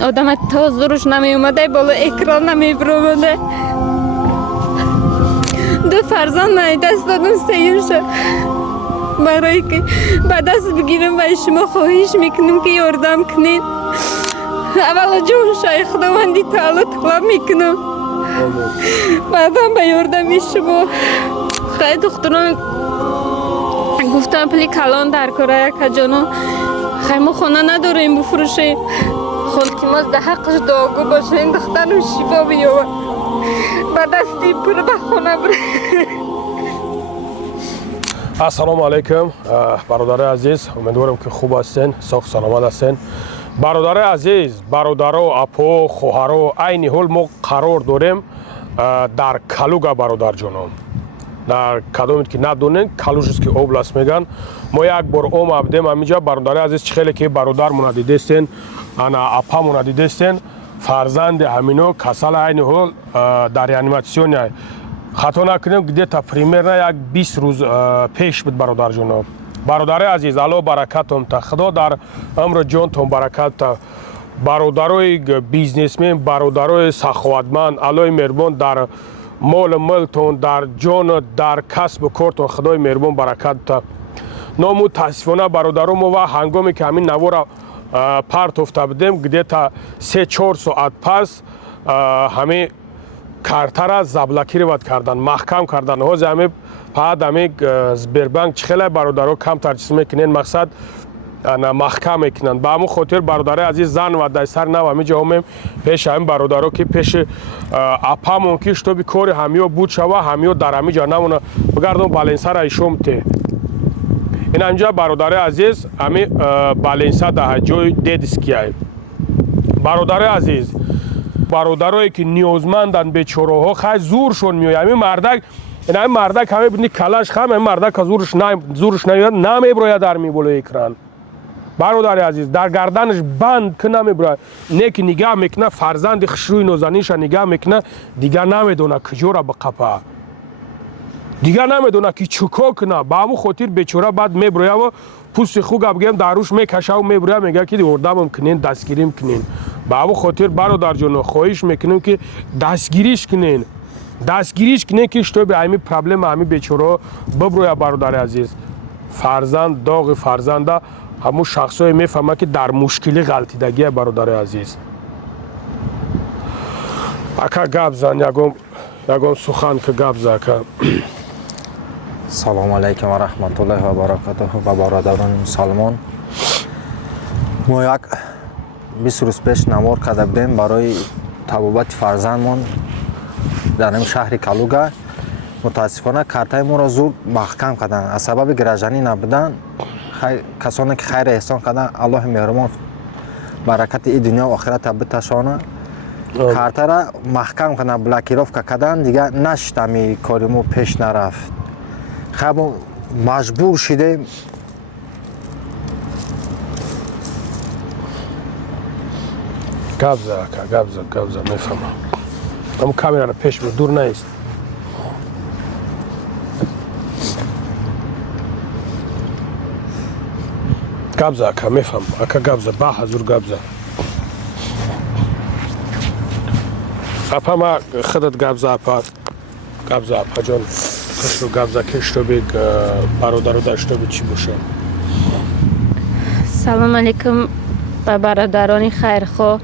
آدم تا زورش نمی اومده بالا اکران نمی برومده. دو فرزند من دست دادم سیرش برای که به دست بگیرم و شما خواهش میکنم که یاردم کنین. اولا جون شای خداوندی تعالی طلب میکنم، بعدم به یاردم شما. خیلی دختران گفتم پلی کلان در کاره یک جانو خیلی ما خانه نداریم بفروشیم، خود که ما ده حقش دعاگو باشه این دخترم شفا بیاور به دستی پر به خانه بره. السلام علیکم برادر عزیز، امیدوارم که خوب هستین، ساخت سلامت هستین. برادر عزیز، برادر و اپو خواهر عین حال ما قرار داریم در کالوگا برادر جانم. در کدومید که ندونین کالوش که اوبلاست میگن. ما یک بار آمدیم همینجا. برادر عزیز چخیلی که برادر مون دیدستین، انا اپا مون دیدستین، فرزند همینو کسل عین حال در ریانیماسیون. خطا نکنیم گده تا پریمیر یک 20 روز پیش بود برادر جانم. برادر عزیز الله برکتم تا خدا در عمر جانتون برکت تا برادرای بیزنسمن، برادرای سخاوتمند الله مهربان در مال ملتون، در جان، در کسب و کارتون خدای مهربان برکت تا. نام متاسفانه برادرم و هنگامی که همین نوار پرت افته بودیم گده تا 3-4 ساعت پس همه کارتر زبلکی رو کردن، محکم کردن. هاز همه بعد همه سبربانک چخیلی برادرها کم ترجیح میکنن، مقصد محکم میکنن. به همون خاطر برادر عزیز زن و دایسر نو همه جا همیم پیش همین برادرها که پیش اپا ممکن شد بی کار همیو بود شوه، همیو در همه جا نمونه بگردم بالینسر ایشوم ته. این همینجا برادر عزیز همین بالینسر در جای دیدسکیه. برادر عزیز برادرایی که نیازمندن بیچاره ها خیلی زورشون میاد. همین مردک، این همین مردک همه بینی کلاش خم، همین مردک زورش نمیاد نمیبراید در میبوله اکران. برادر عزیز در گردنش بند که نمیبراید، نه که نگاه میکنه فرزند خشروی نازنینش نگاه میکنه دیگه نمیدونه کجورا به قپا، دیگه نمیدونه که چکا کنه. با همون خاطر بیچاره بعد میبراید و پوست خوب بگیم داروش میکشه و میبراید میگه که اردم کنین دستگیریم کنین. با همون خاطر برادر جان خواهش میکنیم که دستگیریش کنین، دستگیریش کنین که اشتو به همین پرابلم همین بیچاره ببروید. برادر عزیز فرزند داغ فرزنده همون شخصای میفهمه که در مشکلی غلطیدگی. برادر عزیز اکا گپ زن یگم سخن که گپ زکه. سلام علیکم و رحمت الله و برکاته و برادران مسلمان. ما یک 20 روز پیش نمار کرده بودیم برای طبابت فرزندمان در این شهر کالوگا. متاسفانه کارتای ما را زور محکم کردن، از سبب گرجانی نبودن. کسانی که خیر احسان کردن الله مهربان برکت این دنیا و آخرت بتشانه. کارتا را محکم کردن، بلاکیروف کردن، دیگه نشد همی کاریمو پیش نرفت. خب مجبور شدیم گپ زد میفهمم. اما کامیرا را پیش برو، دور نیست. گپ زد اکا میفهم، اکا گپ زد با حضور گپ زد. اپا ما خودت گپ زد اپا جان کشتو گپ زد کشتو بگ برادر رو داشته بی چی باشه. سلام علیکم به برادران خیرخواه.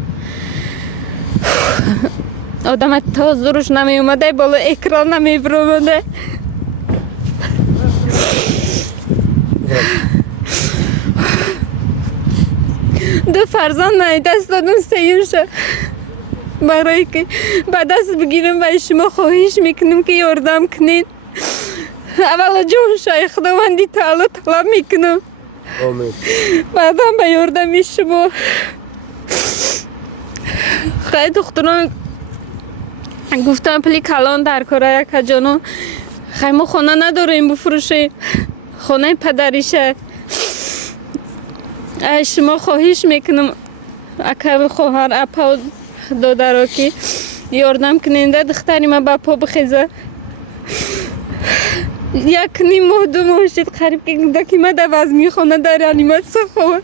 آدم تا زورش نمی اومده بالا اکران نمی برومده. دو فرزند من دست دادم سیرش برای که به دست بگیرم و شما خواهش میکنم که یاردم کنین. اولا جون شای خداوندی تعالی طلب میکنم، آمین. بعدم به یاردم شما. خیلی دختران گفتم پلی کلان در کاره یک جانو خیلی ما خانه نداریم بفروشیم، خانه پدریشه. شما خواهش میکنم اکا خواهر اپا دادر که یاردم کننده دختری ما با پا بخیزه. یک نیم ماه 2 ماه شد قریب که ما در وزمی خانه در ریانیماسیون خواه.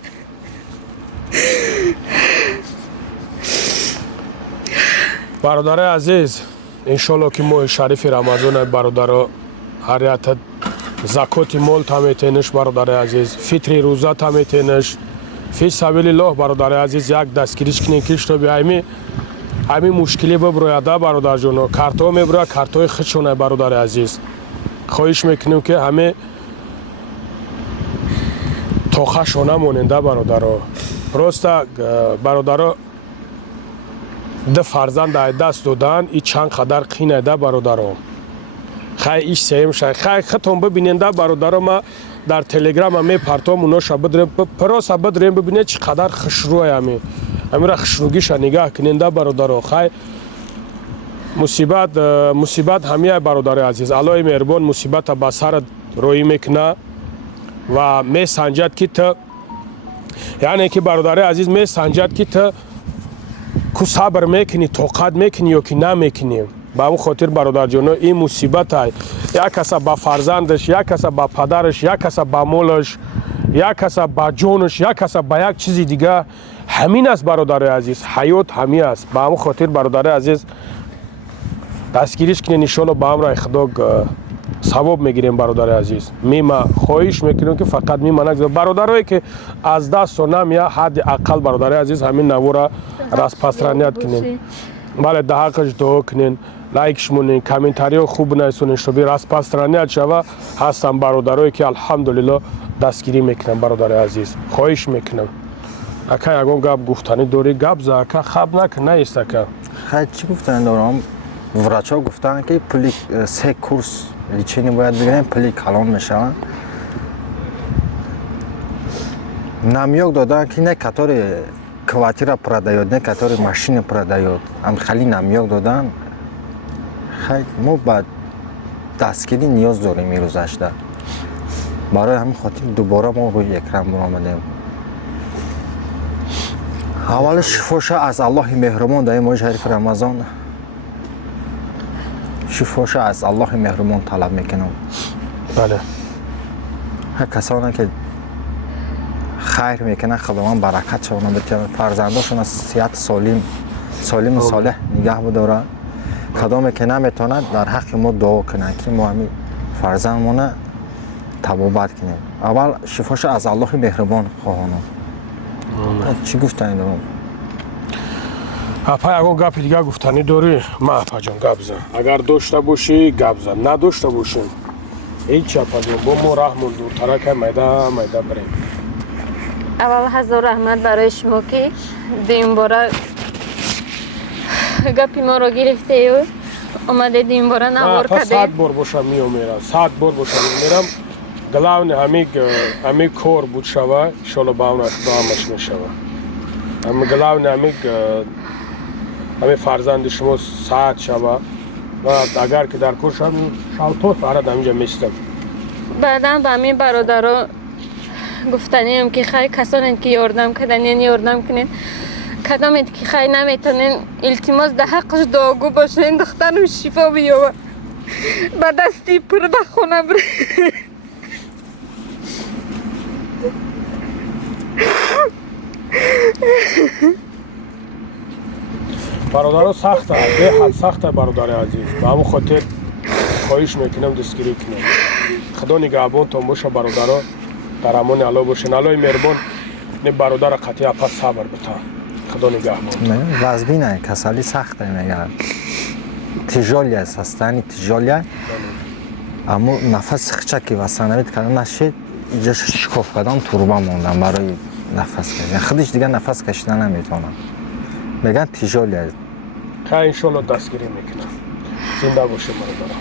бародари азиз, иншолло ки моҳи шарифи рамазон бародаро ҳариятат закоти мол таметениш бародари азиз, фитри рӯза таметениш. Фи сабилиллоҳ бародари азиз, як дастгириш кинен ки штоби ҳамин мушкилӣ биброяда бародарҷоно. Картҳо мебурад, картҳои худшона бародари азиз. хоҳиш мекунем ки ҳаме тоқашона моненда бародаро. Просто бародаро ду фарзанд ай даст додан, и чанд қадар қинайда бародаро. хай иш сеем шай. хай хатон бибиненда бародаро, ма дар телеграма мепартом уноша бидрем, просто бидрем бибинед чӣ қадар хушрӯй амира хушрӯгиша нигаҳ киненда бародаро. хай мусибат ҳамияй бародари азиз. аллои меҳрубон мусибата ба сарат роӣ мекуна ва месанҷад ки ту, яъне ки бародари азиз месанҷад ки ту ку сабр мекунӣ, тоқат мекунӣ ё ки намекунӣ. ба ҳамн хотир бародарҷоно, ин мусибата як каса ба фарзандаш, як каса ба падараш, як каса ба молаш, як каса ба ҷонаш, як каса ба як чизи дига. ҳамин аст бародари азиз, ҳаёт ҳамин аст. ба ҳамн хотир бародари азиз дастгириш кинен, иншолло ба амраи худо савоб мегирем бародари азиз. мима хоҳиш мекунем ки фақат мима нагза бародарое ки аз дасту намя ҳадди ақал бародари азиз ҳамин навора распасранят кинен. бале дар ҳаққаш дуо кинен, лайкш монен, комментариҳо хуб нависонен, шоби распасранят шава. ҳастан бародарое ки алҳамдулилло дастгирӣ мекунам бародари азиз. хоҳиш мекунам. ака ягон гап гуфтанӣ дорӣ? гап за ака, хаб накун, наист ака. хай чӣ гуфтанӣ дорам? врачҳо гуфтанд ки пули 3 курс лечение бояд бигирем, пули калон мешаванд. намёк доданд ки не катори квартира продаёт, не катори машина продаёт. хали намёк доданд. хай мо ба дастгирӣ ниёз дорем ирӯзашда. барои ҳамин хотир дубора мо рӯи экран баромадем. аввало шифоша аз аллоҳи меҳрумон дар ин моҳи шарифи рамазон, шифоша аз аллоҳи меҳрумон талаб мекунам. бале ҳар касоне ки хайр мекунанд, худованд баракат шавонад, битавонад фарзандошона сиҳат солиму солеҳ нигоҳ бидорад. кадоме ки наметавонад дар ҳаққи мо дуо кунанд ки мо ҳамин фарзандмона табобат кунем. аввал шифоша аз аллоҳи меҳрубон хоҳонам. чӣ гуфтанӣ дорам? апа ягон гапи дига гуфтанӣ дорӣ? ма апаҷон гап зан. агар дошта бошӣ гап зан, надошта бошем ҳеҷ апаҷон, бо мо раҳму дуртарака майда бирем. аввал ҳазор раҳмат барои шумо ки димбора гапи моро гирифтею, омаде димбора навор кардед. 100 бор бошам меомерам, 100 бор бошам меомерам. главне ҳамин кор буд шава, иншолло ба амраи худо ҳамаш мешава. главне ҳамин фарзанди шумо саъат шава ва агар ки дар кор шава шавто саъат ҳаминҷа меистам. баъдан ба ҳамин бародаро гуфтанем ки хай касоне ки ёрдам каданен ёрдам кунед, кадомед ки хай наметонен илтимос дар ҳаққаш дуогӯ бошен, духтарам шифо биёбад, ба дасти пур ба хона бир. бародаро сахта, беҳад сахта бародари азиз. ба ҳамн хотир хоҳиш мекунам дастгирӣ кунем. худо нигаҳбонтон боша бародаро, дар амони алло бошен. аллои меҳрубон не бародара қатъи апа сабр бита. худо нигаҳбон. вазбина касали сахта мегӯяд. тижолия аст, ҳастани тижолия. аммо нафаси хича ки васанавид карда нашид, иҷа шикоф кардан турба мондан барои нафас кашидан. худиш дига нафас кашидан наметавонад. мегӯянд тижолия аст. хай иншолло дастгирӣ мекунам. зинда бошед бародаро.